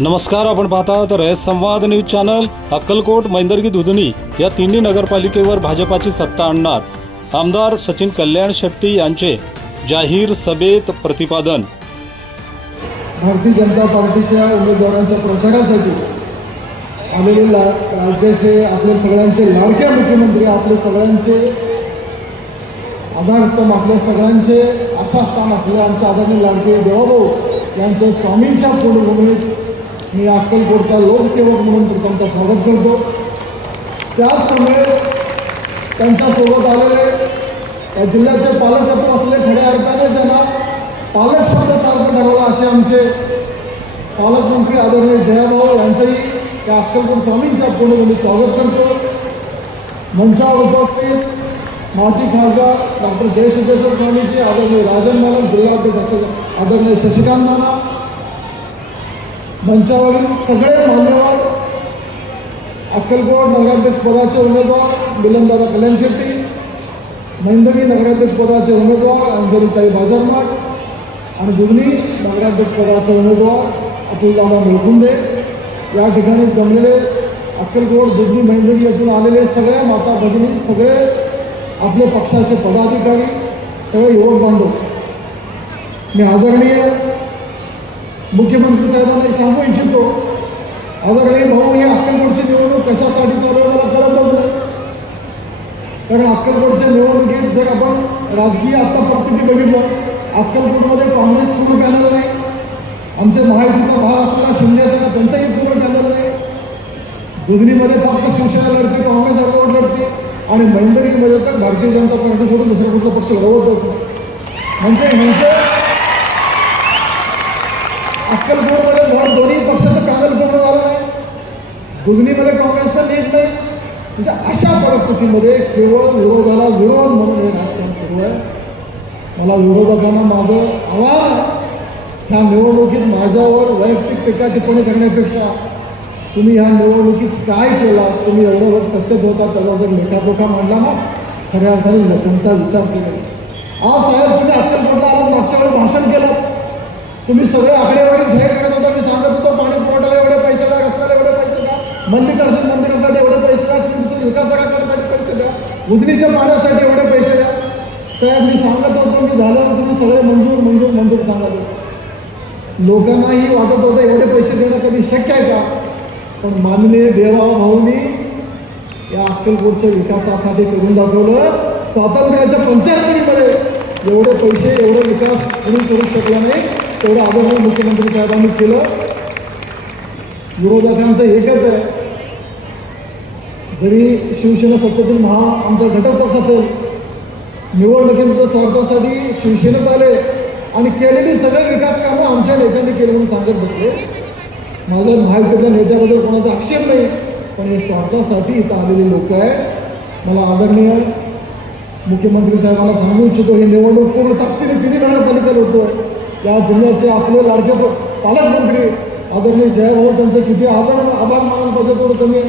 नमस्कार, आपण पाहता रयत संवाद न्यूज चॅनल. अक्कलकोट, मैंदर्गी, दुधनी या तिन्ही नगरपालिकेवर भाजपाची सत्ता आणणार आमदार सचिन कल्याण शेट्टी यांचे जाहीर सभेत प्रतिपादन. भारतीय जनता पार्टीच्या उमेदवारांच्या प्रचारासाठी आलेले राज्याचे आपले सगळ्यांचे लाडके मुख्यमंत्री, आपले सगळ्यांचे आधारस्तंभ, आपल्या सगळ्यांचे आशास्थान असलेले आमचे आदरणीय लाडके देवाभाऊ यांचं स्वामींच्या पूर्णभूमीत मी अक्कलकोटचा लोकसेवक म्हणून प्रथमतः स्वागत करतो. त्याचसमोर त्यांच्यासोबत आलेले या जिल्ह्याचे पालकत्व असले, खऱ्या अर्थाने ज्यांना पालक शब्द सारखं ठरवला असे आमचे पालकमंत्री आदरणीय जयाभाऊ यांचंही त्या अक्कलकोट स्वामींच्या पूर्णभूमीत स्वागत करतो. मंचावर उपस्थित माजी खासदार डॉक्टर जयसिद्धेश्वर स्वामीजी, आदरणीय राजन मालक, जिल्हाध्यक्ष आदरणीय शशिकांत नाना, मंचावरील सगळे मान्यवर, अक्कलकोट नगराध्यक्ष पदाचे उमेदवार मिलनदादा कल्याण शेट्टी, मैंदर्गी नगराध्यक्ष पदाचे उमेदवार अंजलीताई बाजारमाट आणि दुधनी नगराध्यक्ष पदाचे उमेदवार अतुलदादा मुळकुंदे, या ठिकाणी जमलेले अक्कलकोट, दुधनी, मैंदर्गी यातून आलेले सगळ्या माता भगिनी, सगळे आपले पक्षाचे पदाधिकारी, सगळे युवक बांधव, मी आदरणीय मुख्यमंत्री साहेबांना सांगू इच्छितो, आदरणीय भाऊ, हे अक्कलकोटची निवडणूक कशासाठी चालू आहे मला कळतच नाही. कारण अक्कलकोटच्या निवडणुकीत जर आपण राजकीय आत्ता परिस्थिती बघितलं, अक्कलकोटमध्ये काँग्रेस पूर्ण पॅनल नाही, आमच्या महायुतीचा भाग असलेला शिंदे सेना त्यांचाही पूर्ण पॅनल नाही, दुधनीमध्ये फक्त शिवसेना लढते, काँग्रेस अर्धवट लढते आणि मैंदर्गीमध्ये तर भारतीय जनता पार्टी सोडून दुसरा कुठला पक्ष लढवतच नाही. म्हणजे ह्यांचे अक्कलकोटमध्ये धड दोन्ही पक्षाचं पॅनल पूर्ण झालं नाही, दुधनीमध्ये काँग्रेसचं नीट नाही. म्हणजे अशा परिस्थितीमध्ये केवळ विरोधाला विरोध म्हणून हे राजकारण सुरू आहे. मला विरोधकांना माझं आव्हान, ह्या निवडणुकीत माझ्यावर वैयक्तिक टीका टिप्पणी करण्यापेक्षा तुम्ही ह्या निवडणुकीत काय केला, तुम्ही एवढं वर्ष सत्तेत होता, त्याला जर लेखाजोखा मांडला ना, खऱ्या अर्थाने जनता विचार केला. आज साहेब तुम्ही अक्कलकोटला आलात, मागच्या वेळी भाषण केलं, तुम्ही सगळे आकडेवारी जाहीर करत होता, मी सांगत होतो पाणी पुरवठ्याला एवढे पैसे द्या, रस्त्याला एवढे पैसे द्या, मल्लिकार्जुन मंदिरासाठी एवढे पैसे द्या, तीन विकास आराखड्यासाठी पैसे द्या, उजनीच्या पाण्यासाठी एवढे पैसे द्या. साहेब मी सांगत होतो, मी झालं तुम्ही सगळे मंजूर मंजूर मंजूर सांगत होतो. लोकांनाही वाटत होतं एवढे पैसे देणं कधी शक्य आहे का, पण माननीय देवराव भाऊंनी या अक्कलकोटच्या विकासासाठी करून दाखवलं. स्वातंत्र्याच्या 75मध्ये एवढे पैसे, एवढे विकास कोणी करू शकला नाही, तेवढं आदरणीय मुख्यमंत्री साहेबांनी केलं. विरोधकांचं एकच आहे, जरी शिवसेना सत्तेतील आमचा घटक पक्ष असेल, निवडणुकीनंतर स्वार्थासाठी शिवसेनेत आले आणि केलेली सगळे विकास कामं आमच्या नेत्यांनी केली म्हणून सांगत बसले. माझ्या महायुतीतल्या नेत्याबद्दल कोणाचा आक्षेप नाही, पण हे स्वार्थासाठी इथं आलेले लोक आहे. मला आदरणीय मुख्यमंत्री साहेबांना सांगू इच्छितो, ही निवडणूक पूर्ण ताकदीने तिन्ही नगरपालिका होतोय. या जिल्ह्याचे आपले लाडके पालकमंत्री आदरणीय जयभाऊ, त्यांचं किती आभार मानायला पाहिजे तेवढं कमी.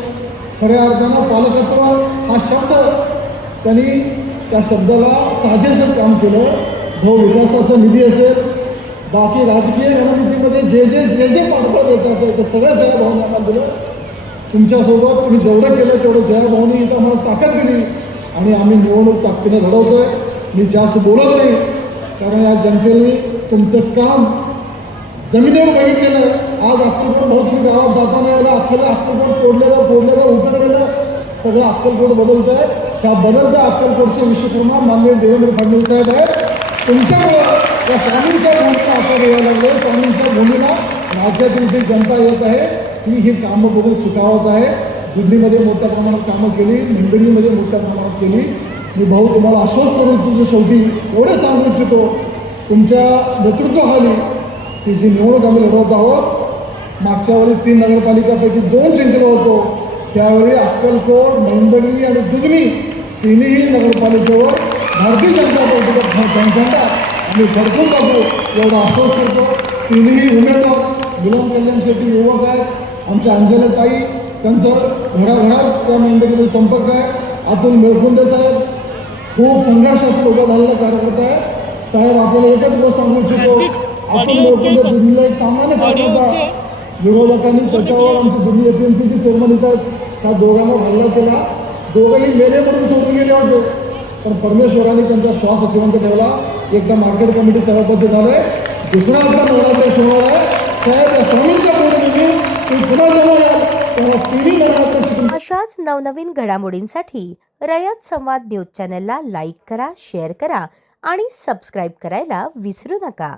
खऱ्या अर्थानं पालकत्व हा शब्द, त्यांनी त्या शब्दाला साजेसं काम केलं. भाऊ विकासाचा निधी असेल, बाकी राजकीय रणनीतीमध्ये जे जे पाठबळ देतात ते सगळं जयभाऊने आम्हाला दिलं. तुमच्यासोबत तुम्ही जेवढं केलं तेवढं जयभाऊनी इथं आम्हाला ताकद दिली आणि आम्ही निवडणूक ताकदीने लढवतोय. मी जास्त बोलत नाही, कारण या जनतेने तुमचं काम जमिनीवर बघितलेलं आहे. आज अक्कलकोट भाऊ, तुम्ही गावात जाताना यायला अक्कलकोट तोडलेलं, फोडलेलं, उतरलेलं सगळं अक्कलकोट बदलत आहे. त्या बदलत्या अक्कलकोटचे विश्वकर्मा माननीय देवेंद्र फडणवीस साहेब आहेत. तुमच्यामुळं त्या स्वामींच्या भूमीला आपण यायला लागलो. स्वामींच्या भूमीला राज्यातील जी जनता येत आहे ती ही कामं बघून सुखावत आहे. दुधनीमध्ये मोठ्या प्रमाणात कामं केली, मैंदर्गीमध्ये मोठ्या प्रमाणात केली. मी भाऊ तुम्हाला आश्वस्त करून तुझं शेवटी एवढे सांगू इच्छितो, तुमच्या नेतृत्वाखाली ती जी निवडणूक आम्ही लढवत आहोत, मागच्या वेळी 3 नगरपालिकापैकी 2 जिंकलो होतो, त्यावेळी अक्कलकोट, मैंदर्गी आणि दुधनी तिन्ही नगरपालिकेवर भारतीय जनता पार्टीचा झेंडा आम्ही भडकून टाकू एवढं आश्वस्त करतो. तिन्ही उमेदवार गुलाम कल्याण शेट्टी युवक आहेत, आमच्या अंजलीताई, त्यांचं घराघरात त्या मैंदर्गीमध्ये संपर्क आहे. अतुल मुळकुंदे साहेब खूप संघर्षातून उभा झालेला कार्यकर्ता आहे. साहेब आपल्याला एकच गोष्ट सांगू इच्छितो, अतुल मुळकुंदे दुधनीला एक सामान्य कार्यकर्ता, विरोधकांनी त्याच्यावर आमचे दोन्ही APMCचे चेअरमन येतात त्या दोघांना हल्ला केला. दोघंही मेले म्हणून सोडून गेले होते, पण परमेश्वराने त्यांचा श्वास जिवंत ठेवला. एकदा मार्केट कमिटी सभापती झालाय, दुसरा आता नवरात्र होणार आहे. साहेब या स्वामींच्या बोलून तुम्ही पुन्हा जेव्हा याल तेव्हा तिन्ही नवरात्र शिकून. अशाच नवनवीन घडामोडींसाठी रयत संवाद न्यूज चॅनलला लाईक करा, शेअर करा आणि सबस्क्राईब करायला विसरू नका.